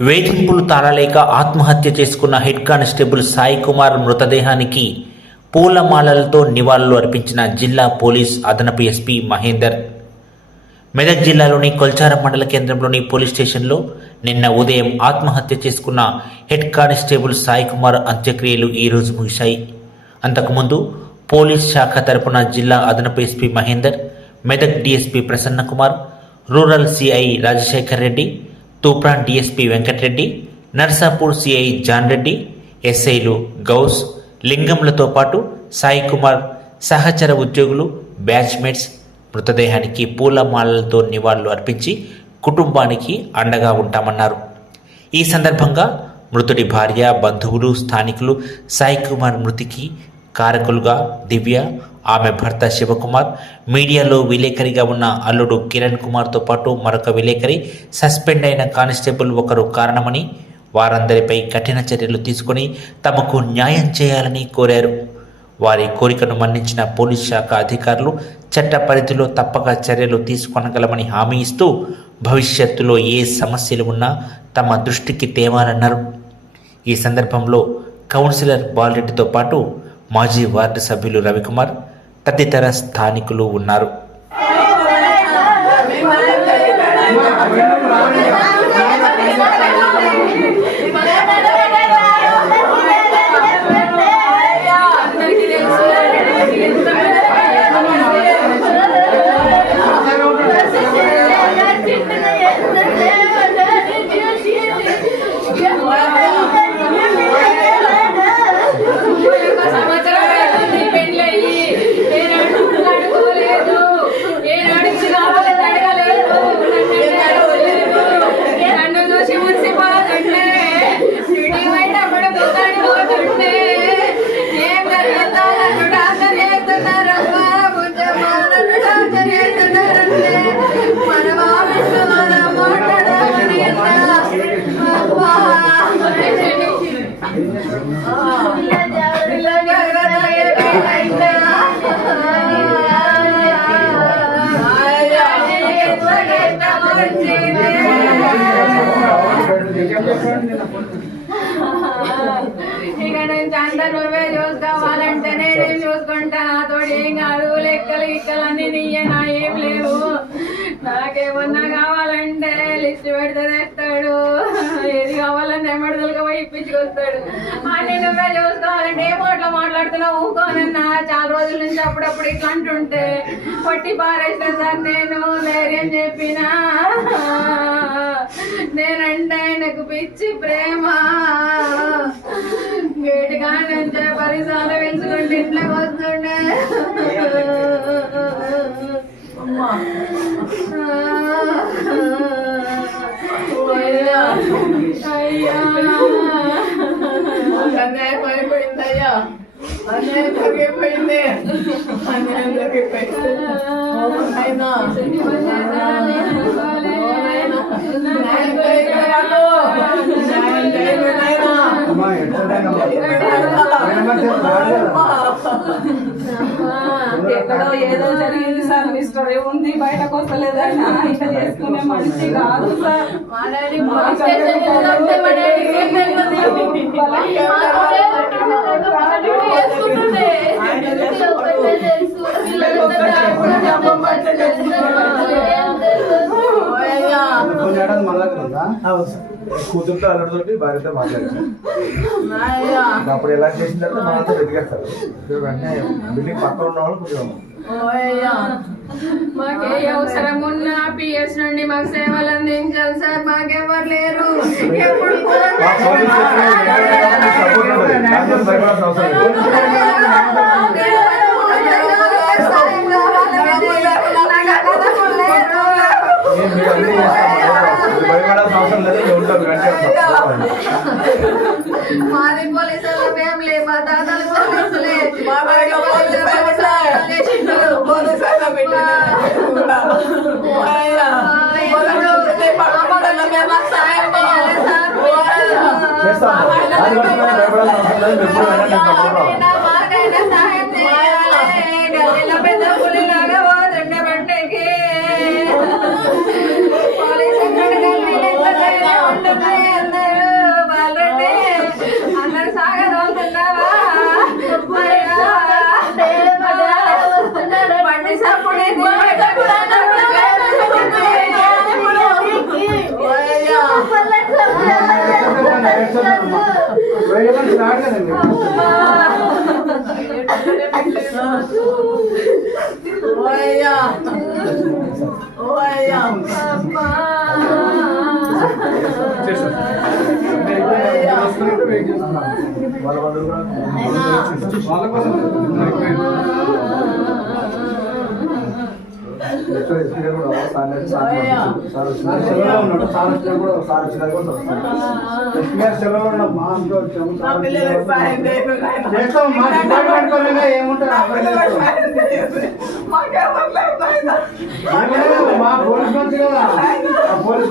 వేధింపులు తాళలేక ఆత్మహత్య చేసుకున్న హెడ్ కానిస్టేబుల్ సాయి కుమార్ మృతదేహానికి పూలమాలలతో నివాళులు అర్పించిన జిల్లా పోలీస్ అదనపు ఎస్పీ మహేందర్. మెదక్ జిల్లాలోని కొల్చారం మండల కేంద్రంలోని పోలీస్ స్టేషన్లో నిన్న ఉదయం ఆత్మహత్య చేసుకున్న హెడ్ కానిస్టేబుల్ సాయి కుమార్ అంత్యక్రియలు ఈరోజు ముగిశాయి. అంతకుముందు పోలీస్ శాఖ తరపున జిల్లా అదనపు SP Mahender Medak DSP Prasanna Kumar rural CI Rajashekar Reddy Toopran DSP Venkatareddy Narsapur CI John Reddy ఎస్ఐలు గౌస్ లింగంలతో పాటు సాయి కుమార్ సహచర ఉద్యోగులు బ్యాచ్మేట్స్ మృతదేహానికి పూలమాలలతో నివాళులు అర్పించి కుటుంబానికి అండగా ఉంటామన్నారు. ఈ సందర్భంగా మృతుడి భార్య బంధువులు స్థానికులు సాయి కుమార్ మృతికి కారకులుగా దివ్య ఆమె భర్త శివకుమార్ మీడియాలో విలేకరిగా ఉన్న అల్లుడు కిరణ్ కుమార్తో పాటు మరొక విలేకరి సస్పెండ్ అయిన కానిస్టేబుల్ ఒకరు కారణమని వారందరిపై కఠిన చర్యలు తీసుకొని తమకు న్యాయం చేయాలని కోరారు. వారి కోరికను మన్నించిన పోలీస్ శాఖ అధికారులు చట్ట పరిధిలో తప్పక చర్యలు తీసుకొనగలమని హామీ ఇస్తూ భవిష్యత్తులో ఏ సమస్యలు ఉన్నా తమ దృష్టికి తేవాలన్నారు. ఈ సందర్భంలో కౌన్సిలర్ బాలరెడ్డితో పాటు మాజీ వార్డు సభ్యులు రవికుమార్ తదితర స్థానికులు ఉన్నారు. లెక్కలన్నీ ఇక్కలన్నీ నీయే నా ఏం లేవు. నాకేమన్నా కావాలంటే లిస్ట్ పెడితే తెస్తాడు పోయి ఇప్పించుకొస్తాడు అన్ని నువ్వే చూసుకోవాలంటే ఏ మాటలు మాట్లాడుతున్నావు ఊకోనన్నా. చాలా రోజుల నుంచి అప్పుడప్పుడు ఇట్లా అంటుంటే కొట్టి పారేస్తా సార్ నేను ధైర్యం చెప్పినా. నేనంటే ఆయనకు పిచ్చి ప్రేమ. గేటుగా నుంచే పరిసరాలు పెంచుకుంటే ఇంట్లోకి వస్తుండే. అయ్యా. తగ్గిపోయింది అయినా ఎక్కడో ఏదో జరిగింది సార్ మిస్టర్ ఉంది బయటకు వస్తలేదని ఇట్లా చేసుకునే మనిషి కాదు సార్ కూతురుతో అల్లుడితోటి భార్యతో మాట్లాడారు అప్పుడు ఎలా చేసిన తర్వాత మనతో వెతికేస్తారు బిల్డింగ్ పక్కన ఉన్న వాళ్ళు కొంచెం మాకే అవసరం ఉన్నా పిఎస్ నుండి మాకు సేవలు అందించాలి సార్ మాకెవరు లేరు ఎప్పుడు ఉంటుంది దాంట్లో భయపడాల్సిన అవసరం లేదు నేను మీకు అన్ని చేస్తాను. మీరు భయపడాల్సిన అవసరం లేదు నేను ఉంటాను వెంటనే వస్తాను. మాది పోలీసుల ఫ్యామిలీ మా తాతలు పోలీసులే మా బయట పోలీసులే. చేస్తాను. భయపడాల్సిన అవసరం లేదు ఎప్పుడు వెళ్ళండి వాళ్ళ వాళ్ళు కూడా వాళ్ళ కోసం ఎక్కడ ఎస్పీ గారు కూడా సార్ లేదు, సార్ లేదు. సార్ వచ్చినారు. సెలవులో ఉన్నాడు. సార్ వచ్చినా కూడా సార్ వచ్చినా కూడా. ఎస్పీ గారు సెలవులో ఉన్నాం. మా ఇంట్లో వచ్చాము. చేస్తాం. మా. ఏమైనా మా పోలీస్ మంత్రి కదా ఆ police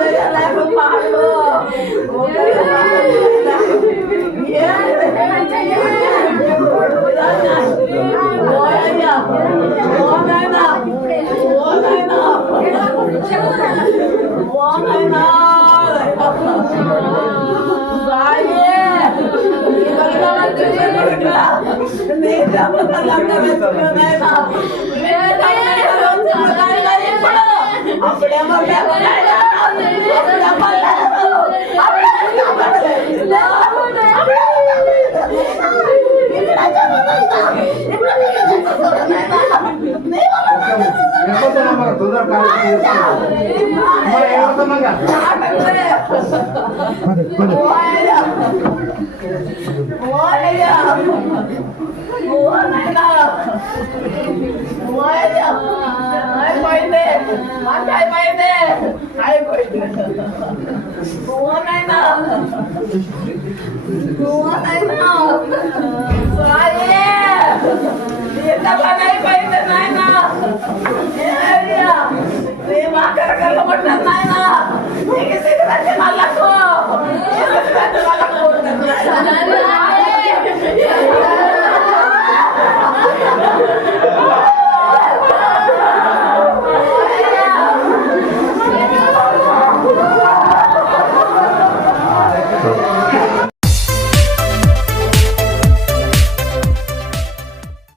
来呀来哎呀！妈呀！妈的！malak ko! Malak ko! Malak ko!